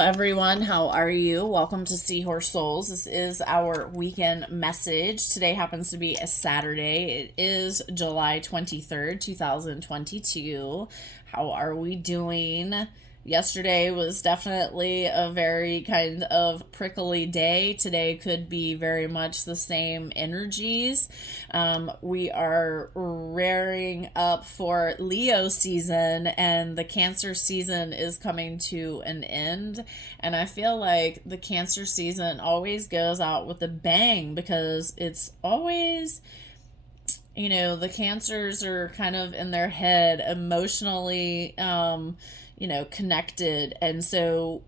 everyone. How are you? Welcome to SeahorseSouls. This is our weekend message. Today happens to be a Saturday. It is July 23rd, 2022. How are we doing? Yesterday was definitely a very kind of prickly day. Today could be very much the same energies. We are rearing up for Leo season, and the Cancer season is coming to an end. And I feel like the Cancer season always goes out with a bang because it's always, the Cancers are kind of in their head emotionally, connected. And so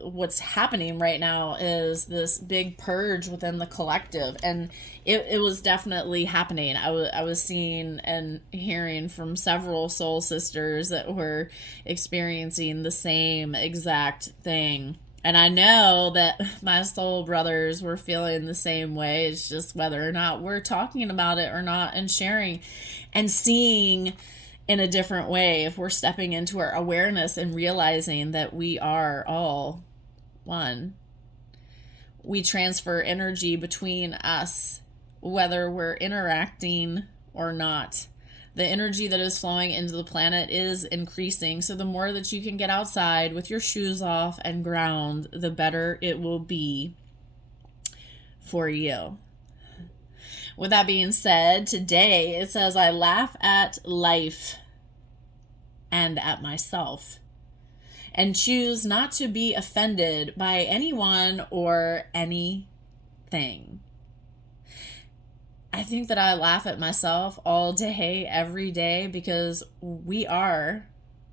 what's happening right now is this big purge within the collective, and it was definitely happening. I was seeing and hearing from several soul sisters that were experiencing the same exact thing. And I know that my soul brothers were feeling the same way. It's just whether or not we're talking about it or not and sharing and seeing in a different way, if we're stepping into our awareness and realizing that we are all one. We transfer energy between us, whether we're interacting or not. The energy that is flowing into the planet is increasing. So the more that you can get outside with your shoes off and ground, the better it will be for you. With that being said, today it says, I laugh at life and at myself and choose not to be offended by anyone or anything. I think that I laugh at myself all day, every day, because we are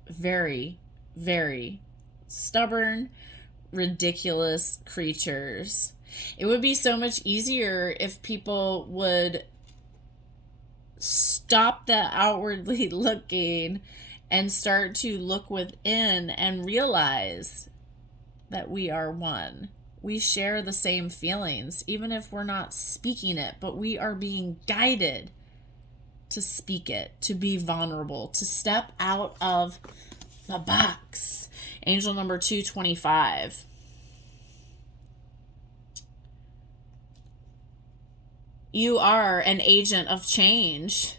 very, very stubborn, ridiculous creatures. It would be so much easier if people would stop the outwardly looking and start to look within and realize that we are one. We share the same feelings, even if we're not speaking it, but we are being guided to speak it, to be vulnerable, to step out of the box. Angel number 225. You are an agent of change,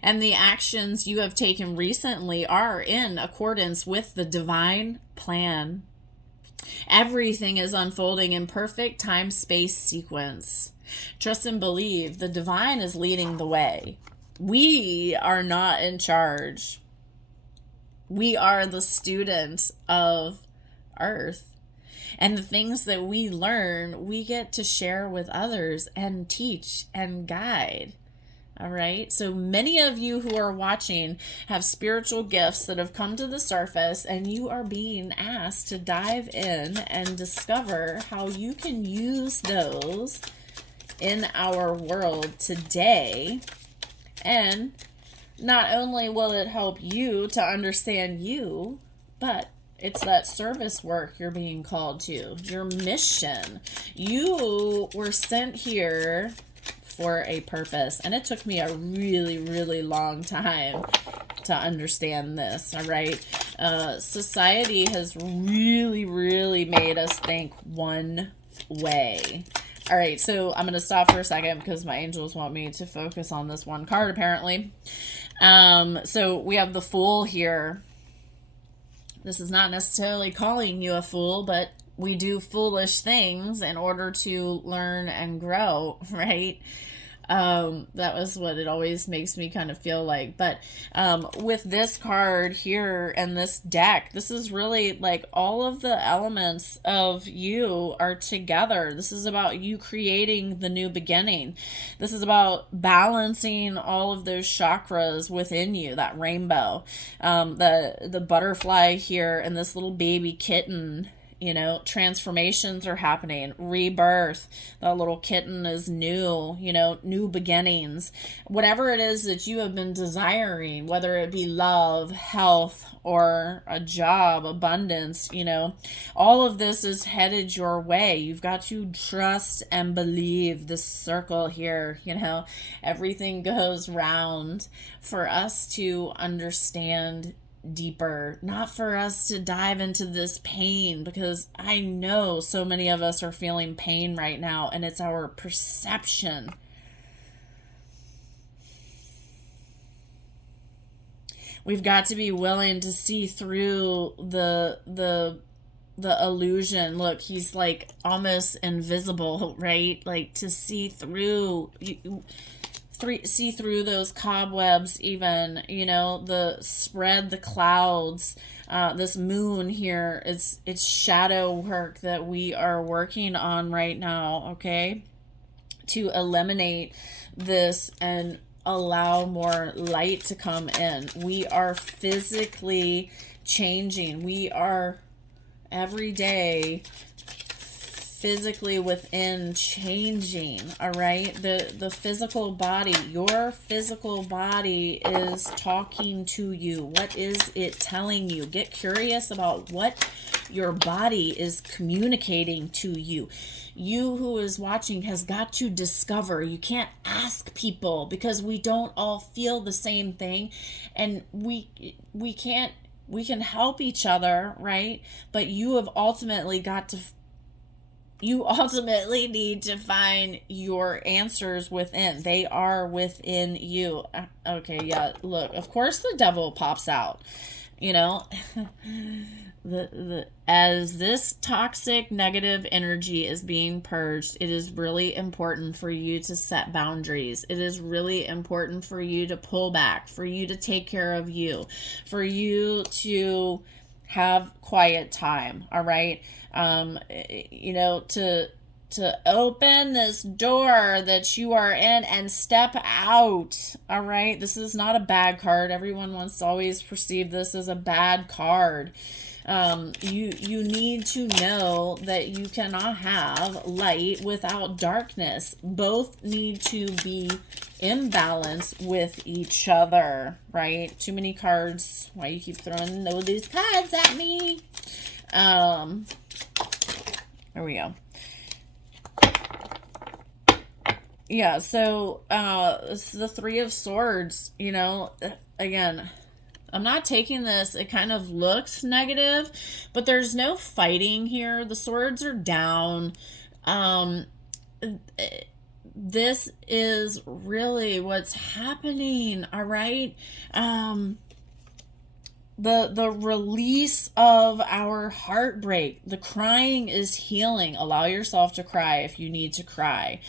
and the actions you have taken recently are in accordance with the divine plan. Everything is unfolding in perfect time-space sequence. Trust and believe the divine is leading the way. We are not in charge. We are the students of Earth. And the things that we learn, we get to share with others and teach and guide. All right. So many of you who are watching have spiritual gifts that have come to the surface, and you are being asked to dive in and discover how you can use those in our world today. And not only will it help you to understand you, but it's that service work you're being called to, your mission. You were sent here for a purpose, and it took me a really, really long time to understand this. All right. Society has really, really made us think one way. All right, so I'm going to stop for a second because my angels want me to focus on this one card, apparently. So we have the Fool here. This is not necessarily calling you a fool, but we do foolish things in order to learn and grow, right? That was what it always makes me kind of feel like. But with this card here and this deck, this is really like all of the elements of you are together. This is about you creating the new beginning. This is about balancing all of those chakras within you, that rainbow. The butterfly here and this little baby kitten. Transformations are happening, rebirth. The little kitten is new, new beginnings. Whatever it is that you have been desiring, whether it be love, health, or a job, abundance, all of this is headed your way. You've got to trust and believe this circle here, everything goes round for us to understand deeper, not for us to dive into this pain, because I know so many of us are feeling pain right now, and it's our perception. We've got to be willing to see through the illusion. Look, he's like almost invisible, right? Like to see through see through those cobwebs, even, the spread the clouds. This moon here, it's shadow work that we are working on right now, okay, to eliminate this and allow more light to come in. We are physically changing. We are every day physically within changing. All right, the physical body, your physical body is talking to you. What is it telling you? Get curious about what your body is communicating to you. You who is watching has got to discover. You can't ask people, because we don't all feel the same thing, and we can help each other, right? But you have ultimately got to you ultimately need to find your answers within. They are within you. Okay, yeah, look, of course the devil pops out. As this toxic negative energy is being purged, it is really important for you to set boundaries. It is really important for you to pull back, for you to take care of you, for you to have quiet time. All right. To open this door that you are in and step out. All right. This is not a bad card. Everyone wants to always perceive this as a bad card. You need to know that you cannot have light without darkness. Both need to be in balance with each other, right? Too many cards. Why you keep throwing these cards at me? There we go. Yeah, so the Three of Swords, again, I'm not taking this, it kind of looks negative, but there's no fighting here. The swords are down. This is really what's happening, all right? The release of our heartbreak. The crying is healing. Allow yourself to cry if you need to cry.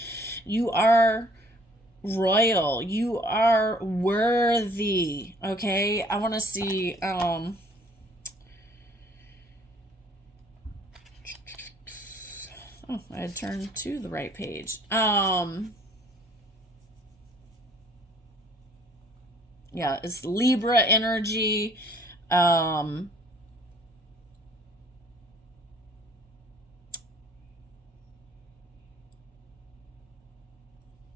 You are royal. You are worthy. Okay, I want to see oh, I had turned to the right page. Yeah, it's Libra energy.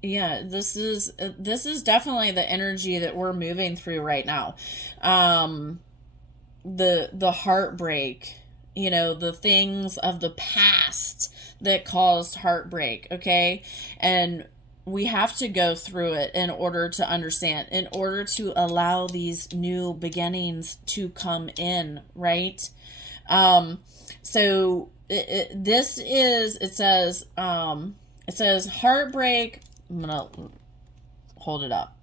Yeah, this is definitely the energy that we're moving through right now. The heartbreak, the things of the past that caused heartbreak, okay? And we have to go through it in order to understand, in order to allow these new beginnings to come in, right? So it says heartbreak. I'm gonna hold it up.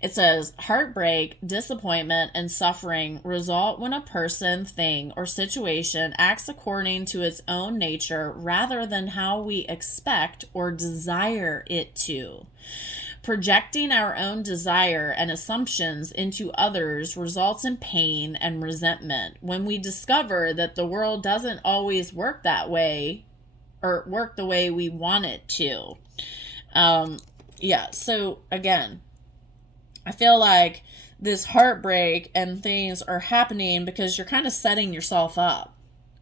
It says heartbreak, disappointment, and suffering result when a person, thing, or situation acts according to its own nature rather than how we expect or desire it to. Projecting our own desire and assumptions into others results in pain and resentment. When we discover that the world doesn't always work that way, or work the way we want it to. Yeah, so again, I feel like this heartbreak and things are happening because you're kind of setting yourself up,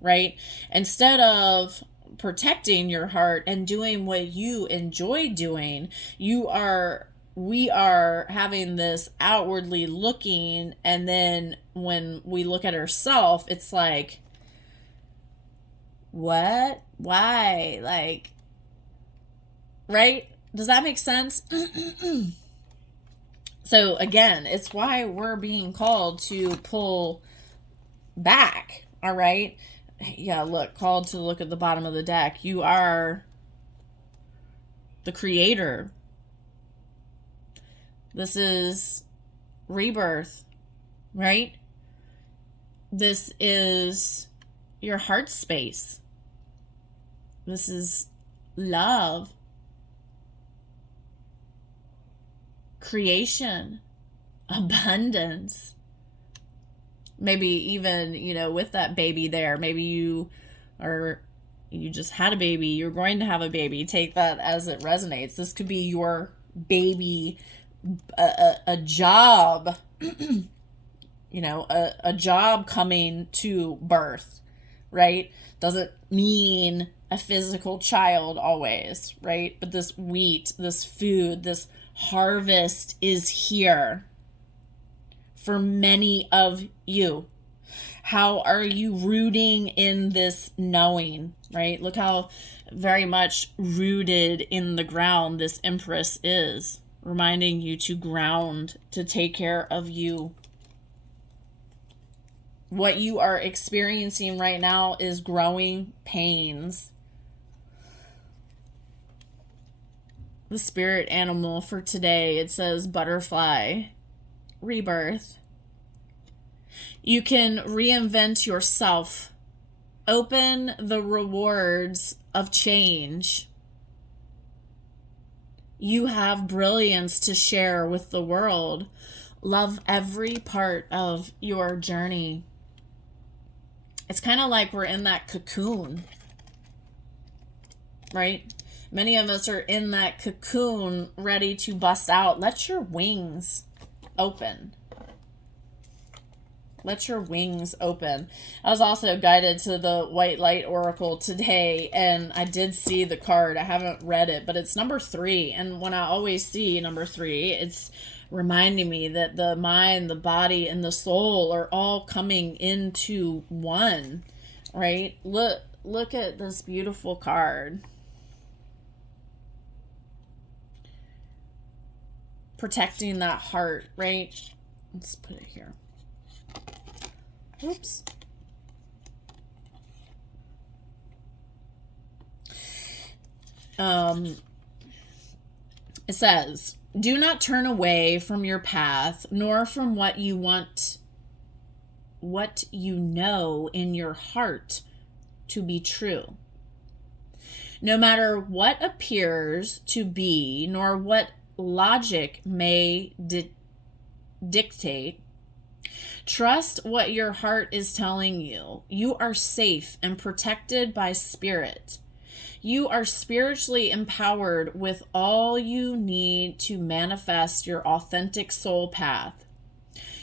right? Instead of protecting your heart and doing what you enjoy doing, we are having this outwardly looking, and then when we look at ourselves, it's like, what? Why? Like, right? Does that make sense? So again, it's why we're being called to pull back. All right. Yeah, look, called to look at the bottom of the deck. You are the creator. This is rebirth, right? This is your heart space. This is love, creation, abundance. Maybe even, with that baby there, maybe you just had a baby, you're going to have a baby. Take that as it resonates. This could be your baby, a job, a job coming to birth, right? Doesn't mean a physical child always, right? But this wheat, this food, this harvest is here for many of you. How are you rooting in this knowing, right? Look how very much rooted in the ground this Empress is, reminding you to ground, to take care of you. What you are experiencing right now is growing pains. The spirit animal for today, it says butterfly, rebirth. You can reinvent yourself. Open the rewards of change. You have brilliance to share with the world. Love every part of your journey. It's kind of like we're in that cocoon, right? Many of us are in that cocoon ready to bust out. Let your wings open. Let your wings open. I was also guided to the White Light Oracle today, and I did see the card. I haven't read it, but it's number 3. And when I always see number 3, it's reminding me that the mind, the body, and the soul are all coming into one, right? Look at this beautiful card. Protecting that heart, right? Let's put it here. Oops. It says, do not turn away from your path, nor from what you want, what you know in your heart to be true. No matter what appears to be, nor what logic may dictate, trust what your heart is telling you. You are safe and protected by spirit. You are spiritually empowered with all you need to manifest your authentic soul path.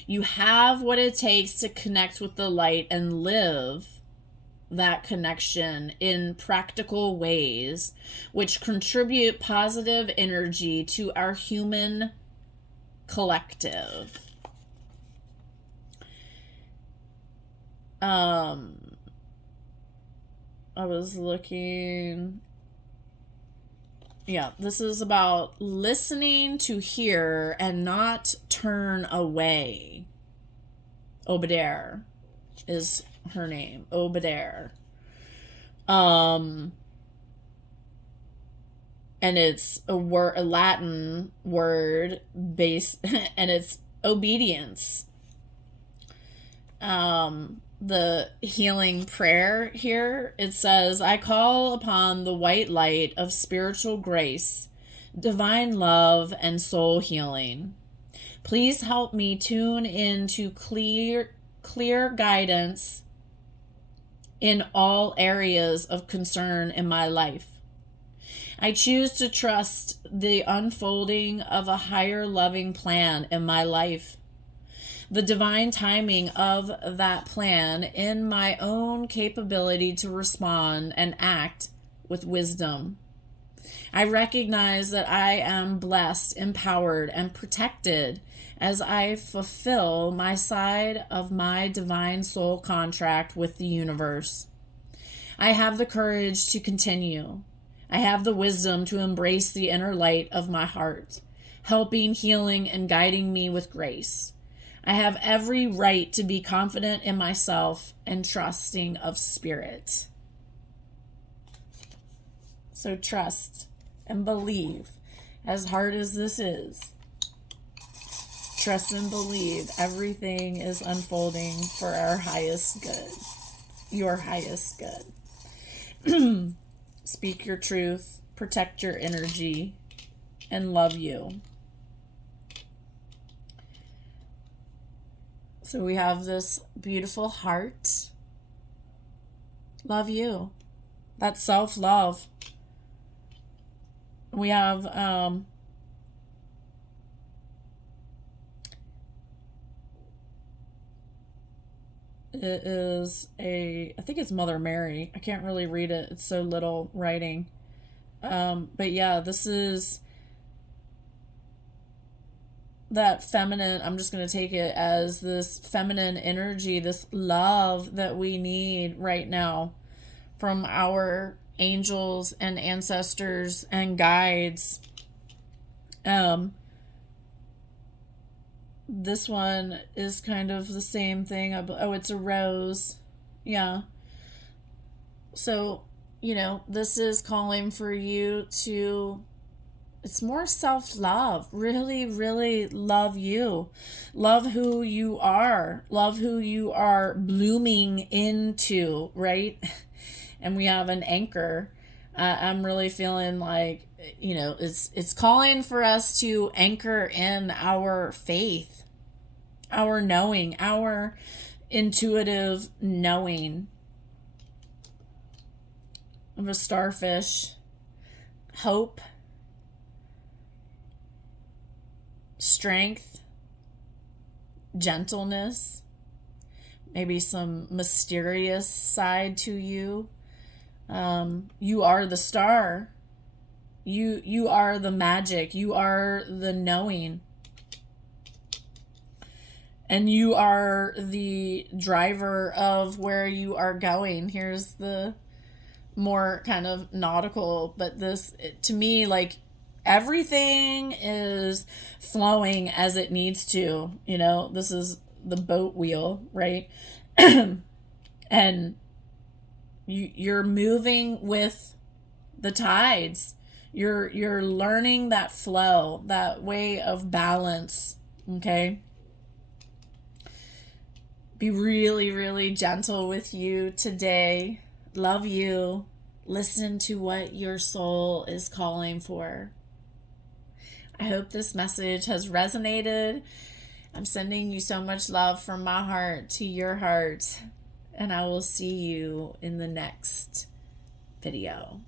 You have what it takes to connect with the light and live that connection in practical ways, which contribute positive energy to our human collective. I was looking. Yeah, this is about listening to hear and not turn away. Obadiah is her name. Obadiah. And it's a Latin word based, and it's obedience. The healing prayer here, it says, I call upon the white light of spiritual grace, divine love, and soul healing. Please help me tune into clear guidance in all areas of concern in my life. I choose to trust the unfolding of a higher loving plan in my life. The divine timing of that plan in my own capability to respond and act with wisdom. I recognize that I am blessed, empowered, and protected as I fulfill my side of my divine soul contract with the universe. I have the courage to continue. I have the wisdom to embrace the inner light of my heart. helping, healing, and guiding me with grace. I have every right to be confident in myself and trusting of spirit. So trust and believe, as hard as this is. Trust and believe everything is unfolding for our highest good, your highest good. Speak your truth, protect your energy, and love you. So we have this beautiful heart. Love you. That's self-love. We have it is I think it's Mother Mary. I can't really read it. It's so little writing. But yeah, this is that feminine, I'm just going to take it as this feminine energy, this love that we need right now from our angels and ancestors and guides. This one is kind of the same thing. Oh, it's a rose. Yeah. So, this is calling for you to, it's more self-love. Really, really love you. Love who you are. Love who you are blooming into, right? And we have an anchor. I'm really feeling like, it's calling for us to anchor in our faith, our knowing, our intuitive knowing. Of a starfish, hope, strength, gentleness, maybe some mysterious side to you. You are the star. You are the magic. You are the knowing. And you are the driver of where you are going. Here's the more kind of nautical, but this, to me, like, everything is flowing as it needs to. This is the boat wheel, right? And you're moving with the tides. You're learning that flow, that way of balance. Okay. Be really, really gentle with you today. Love you. Listen to what your soul is calling for. I hope this message has resonated. I'm sending you so much love from my heart to your heart. And I will see you in the next video.